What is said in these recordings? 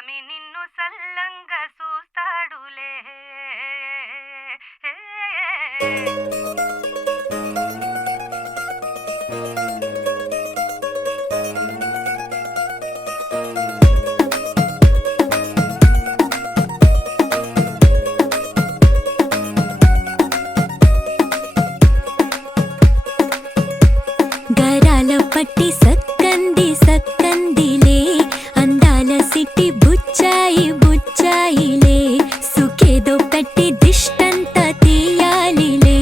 స్వామి నిన్ను సల్లంగా చూస్తాడులే. గరాల పట్టి సక్కంది సక్కందిలే, అందాల సిట్టి బుచ్చాయి బుచ్చాయిలే, సుఖేదో పెట్టి దిష్టంతా తీయాలిలే,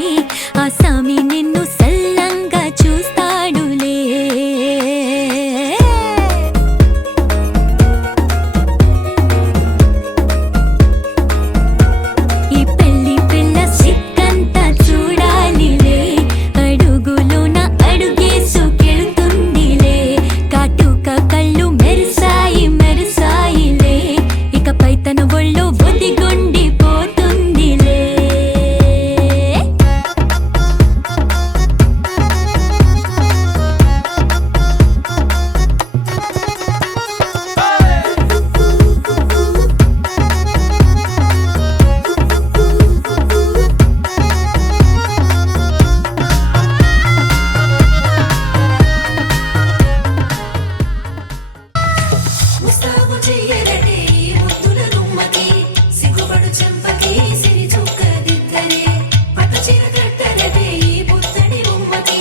ఆ సామి నిన్ను సల్లంగా చూస్తాడులే. ఈ పెళ్లి పిల్ల సిక్కంతా చూడాలిలే, అడుగులోన అడుగేసుకెళ్తుందిలే, కాటుక కళ్ళు మెరిసాయి మెరిసాయిలే, ఇకపై తన ఒళ్ళు ఒదిగొండిపోతుందిలే. ముస్తాబు చెయ్యరటే ఈ ముద్దుల గుమ్మకి, సిగ్గుపడు చెంపకి సిరి చుక్క దిద్దరే, పట్టు చీర కట్టరటే ఈ బుత్తడి బొమ్మకి,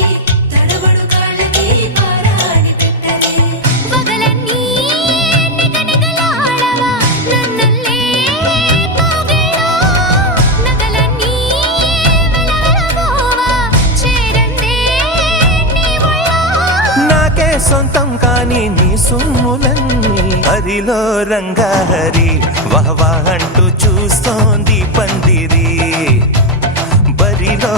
తడబడు కాళ్ళకి పారాడి పెట్టరే. పగలన్నీ నిగనిగలాడవా, నన్నల్లే కోగిలో, నగలన్నీ వెలవెలబోవా, చేరందే నీ ఒళ్ళో. నాకే సొంతం కాని నీ సొమ్ములన్నీ హరిలో రంగాహరి, వహవా అంటూ చూస్తోంది పందిరి, బరిలో